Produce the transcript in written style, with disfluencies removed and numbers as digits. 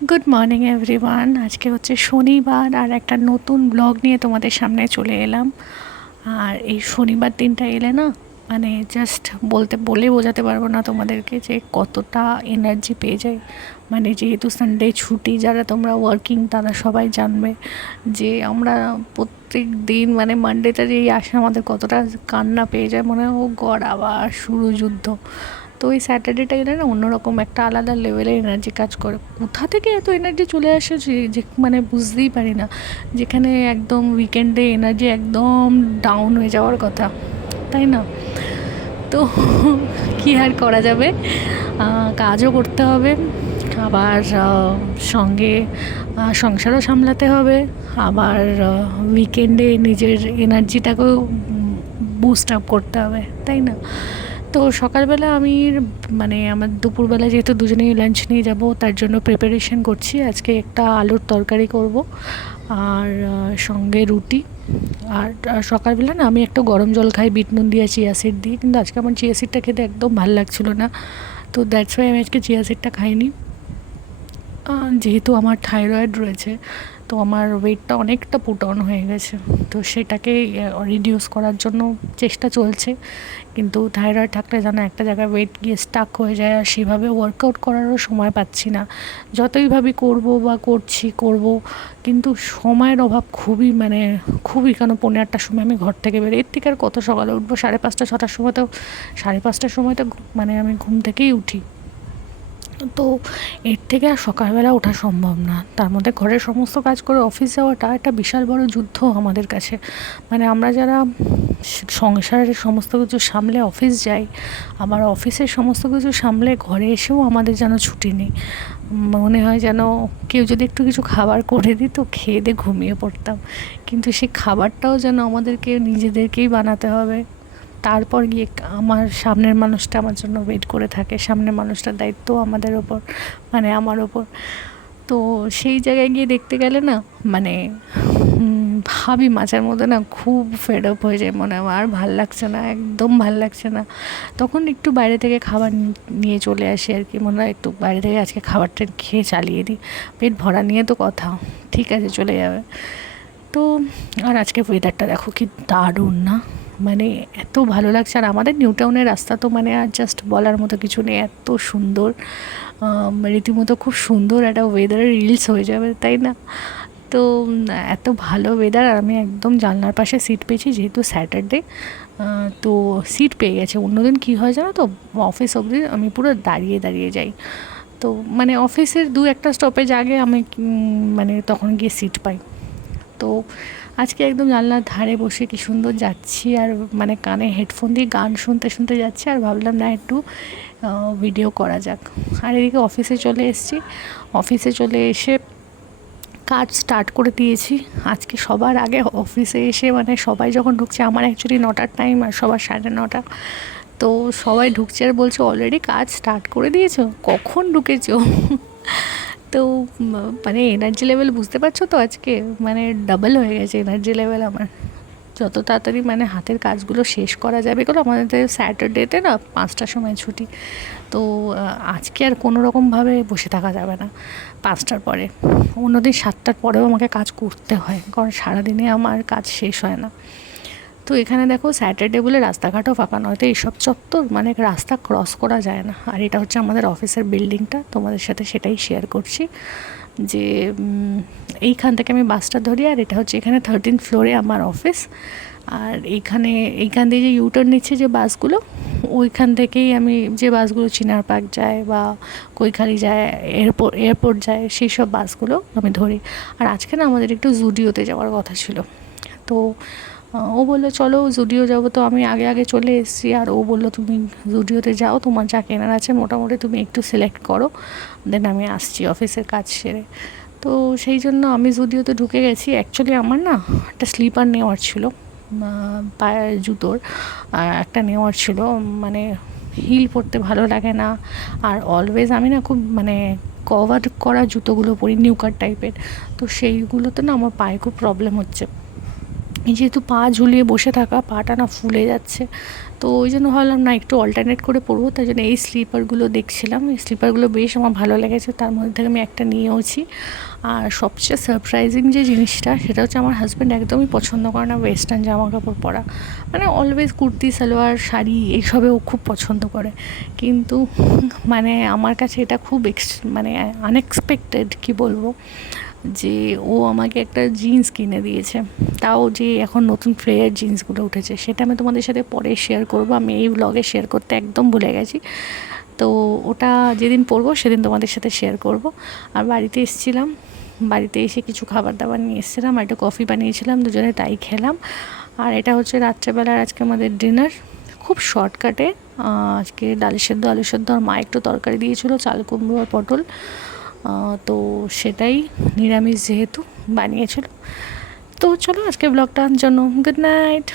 Good morning everyone. আজকে হচ্ছে শনিবার আর একটা নতুন ব্লগ নিয়ে তোমাদের সামনে চলে এলাম। আর এই শনিবার দিনটা এলে না, মানে জাস্ট বলে বোঝাতে পারবো না তোমাদেরকে যে কতটা এনার্জি পেয়ে যাই। মানে যেহেতু সানডে ছুটি, যারা তোমরা ওয়ার্কিং তারা সবাই জানবে যে আমরা প্রত্যেক দিন মানে মানডেতে যেই আসে আমাদের কতটা কান্না পেয়ে যায়, মনে হয় ও গড আবার শুরু যুদ্ধ। তো ওই স্যাটারডেটা এলে না অন্যরকম একটা আলাদা লেভেলের এনার্জি কাজ করে। কোথা থেকে এত এনার্জি চলে আসে যে মানে বুঝতেই পারি না। যেখানে একদম উইকেন্ডে এনার্জি একদম ডাউন হয়ে যাওয়ার কথা, তাই না? তো কী আর করা যাবে, কাজও করতে হবে, আবার সঙ্গে সংসারও সামলাতে হবে, আবার উইকেন্ডে নিজের এনার্জিটাকেও বুস্ট আপ করতে হবে, তাই না? তো সকালবেলা আমি মানে আমার দুপুরবেলা যেহেতু দুজনেই লাঞ্চ নিয়ে যাব, তার জন্য প্রিপারেশন করছি। আজকে একটা আলুর তরকারি করব আর সঙ্গে রুটি। আর সকালবেলা না আমি একটু গরম জল খাই বিট নুন দিয়ে, চিয়া সিড দিয়ে, কিন্তু আজকে আমার চিয়া সিডটা খেতে একদম ভালো লাগছিলো না। তো দ্যাটস ওয়াই আমি আজকে চিয়া সিডটা খাইনি। যেহেতু আমার থাইরয়েড রয়েছে, তো আমার ওয়েটটা অনেকটা পুট অন হয়ে গেছে, তো সেটাকে রিডিউস করার জন্য চেষ্টা চলছে। কিন্তু থাইরয়েড থাকলে যেন একটা জায়গায় ওয়েট গিয়ে স্টাক হয়ে যায়, আর সেভাবে ওয়ার্কআউট করারও সময় পাচ্ছি না। যতই ভাবি করবো বা করবো, কিন্তু সময়ের অভাব খুবই, মানে খুবই। কেন 8:30টার সময় আমি ঘর থেকে বেরোই, এর থেকে আর কত সকালে উঠবো? 5:30 6টার সময় তো, 5:30টার সময় তো মানে আমি ঘুম থেকেই উঠি। তো এর থেকে আর সকালবেলা ওঠা সম্ভব না। তার মধ্যে ঘরের সমস্ত কাজ করে অফিস যাওয়াটা একটা বিশাল বড় যুদ্ধ আমাদের কাছে। মানে আমরা যারা সংসারের সমস্ত কিছু সামলে অফিস যাই, আবার অফিসের সমস্ত কিছু সামলে ঘরে এসেও আমাদের যেন ছুটি নেই। মনে হয় যেন কেউ যদি একটু কিছু খাবার করে দিত, খেয়ে দিয়ে ঘুমিয়ে পড়তাম। কিন্তু সেই খাবারটাও যেন আমাদেরকে নিজেদেরকেই বানাতে হবে। তারপর গিয়ে আমার সামনের মানুষটা আমার জন্য ওয়েট করে থাকে, সামনের মানুষটার দায়িত্ব আমাদের ওপর, মানে আমার ওপর। তো সেই জায়গায় গিয়ে দেখতে গেলে না, মানে ভাবি মাঝের মধ্যে না খুব ফেড আপ হয়ে যায়, মনে হয় আর ভাল লাগছে না, একদম ভাল লাগছে না। তখন একটু বাইরে থেকে খাবার নিয়ে চলে আসি আর কি, মনে হয় একটু বাইরে থেকে আজকে খাবারটা খেয়ে চালিয়ে দিই, পেট ভরা নিয়ে তো কথা, ঠিক আছে চলে যাবে। তো আর আজকে ওয়েদারটা দেখো কি দারুণ না, মানে এত ভালো লাগছে। আর আমাদের নিউ টাউনের রাস্তা তো মানে আর জাস্ট বলার মতো কিছু নেই, এত সুন্দর, রীতিমতো খুব সুন্দর একটা ওয়েদারে রিলস হয়ে যাবে, তাই না? তো এত ভালো ওয়েদার, আর আমি একদম জানলার পাশে সিট পেয়েছি যেহেতু স্যাটারডে। তো সিট পেয়ে গেছে। অন্যদিন কী হয় জানো তো, অফিস অবধি আমি পুরো দাঁড়িয়ে দাঁড়িয়ে যাই। তো মানে অফিসের 2-1টা স্টপেজ আগে আমি মানে তখন গিয়ে সিট পাই। তো আজকে একদম জানলার ধারে বসে কি সুন্দর যাচ্ছি, আর মানে কানে হেডফোন দিয়ে গান শুনতে শুনতে যাচ্ছি, আর ভাবলাম না একটু ভিডিও করা যাক। আর এদিকে অফিসে চলে এসেছি। অফিসে চলে এসে কাজ স্টার্ট করে দিয়েছি। আজকে সবার আগে অফিসে এসে, মানে সবাই যখন ঢুকছে, আমার অ্যাকচুয়ালি 9টার টাইম আর সবার 9:30। তো সবাই ঢুকছে আর বলছে অলরেডি কাজ স্টার্ট করে দিয়েছো, কখন ঢুকেছো? তো মানে এনার্জি লেভেল বুঝতে পারছো তো, আজকে মানে ডাবল হয়ে গেছে এনার্জি লেভেল আমার। যত তাড়াতাড়ি মানে হাতের কাজগুলো শেষ করা যাবে, এগুলো আমাদের স্যাটারডেতে না 5টার সময় ছুটি। তো আজকে আর কোনো রকমভাবে বসে থাকা যাবে না 5টার পরে। অন্যদিন 7টার পরেও আমাকে কাজ করতে হয়, কারণ সারাদিনে আমার কাজ শেষ হয় না। তো এখানে দেখো স্যাটারডে বলে রাস্তাঘাটও ফাঁকা, নয়তো এইসব চত্বর মানে রাস্তা ক্রস করা যায় না। আর এটা হচ্ছে আমাদের অফিসের বিল্ডিংটা, তোমাদের সাথে সেটাই শেয়ার করছি যে এইখান থেকে আমি বাসটা ধরি, আর এটা হচ্ছে এখানে 13th ফ্লোরে আমার অফিস। আর এইখান দিয়ে যে ইউটার্ন নিচ্ছে যে বাসগুলো, ওইখান থেকেই আমি যে বাসগুলো চিনার পার্ক যায় বা কৈখালি যায়, এয়ারপোর্ট যায়, সেই সব বাসগুলো আমি ধরি। আর আজকে না আমাদের একটু জুডিওতে যাওয়ার কথা ছিল। তো ও বললো চলো জুডিও যাবো, তো আমি আগে আগে চলে এসেছি। আর ও বললো তুমি জুডিওতে যাও, তোমার যা কেনার আছে মোটামুটি তুমি একটু সিলেক্ট করো, দেন আমি আসছি অফিসের কাজ সেরে। তো সেই জন্য আমি জুডিওতে ঢুকে গেছি। অ্যাকচুয়ালি আমার না একটা স্লিপার নেওয়ার ছিল, পায়ের জুতোর একটা নেওয়ার ছিল। মানে হিল পরতে ভালো লাগে না, আর অলওয়েজ আমি না খুব মানে কভার করা জুতোগুলো পরি, নিউকার টাইপের। তো সেইগুলোতে না আমার পায়ে খুব প্রবলেম হচ্ছে। যেহেতু পা ঝুলিয়ে বসে থাকা, পাটা না ফুলে যাচ্ছে, তো ওই জন্য ভাবলাম না একটু অল্টারনেট করে পরবো। তাই জন্য এই স্লিপারগুলো দেখছিলাম, এই স্লিপারগুলো বেশ আমার ভালো লেগেছে, তার মধ্যে থেকে আমি একটা নিয়েওছি। আর সবচেয়ে সারপ্রাইজিং যে জিনিসটা সেটা হচ্ছে আমার হাজব্যান্ড একদমই পছন্দ করে না ওয়েস্টার্ন জামা কাপড় পরা, মানে অলওয়েজ কুর্তি সালোয়ার শাড়ি এইসবেও খুব পছন্দ করে। কিন্তু মানে আমার কাছে এটা খুব মানে আনএক্সপেক্টেড কি বলবো, যে ও আমাকে একটা জিন্স কিনে দিয়েছে, তাও যে এখন নতুন ফ্লেয়ার জিন্সগুলো উঠেছে, সেটা আমি তোমাদের সাথে পরে শেয়ার করব। আমি এই ব্লগে শেয়ার করতে একদম ভুলে গেছি, তো ওটা যেদিন পরবো সেদিন তোমাদের সাথে শেয়ার করব। আর বাড়িতে এসেছিলাম, বাড়িতে এসে কিছু খাবার দাবার নিয়ে এসেছিলাম, আর একটা কফি বানিয়েছিলাম, দুজনে তাই খেলাম। আর এটা হচ্ছে রাত্রেবেলার আজকে আমাদের ডিনার, খুব শর্টকাটে। আজকে ডাল সেদ্ধ, আলু সেদ্ধ, আর মা একটু তরকারি দিয়েছিলো, চাল কুমড়ো আর পটল, তো সেটাই নিরামিষ যেহেতু বানিয়েছিল। তো চলো আজকে ব্লগটার জন্য গুড নাইট।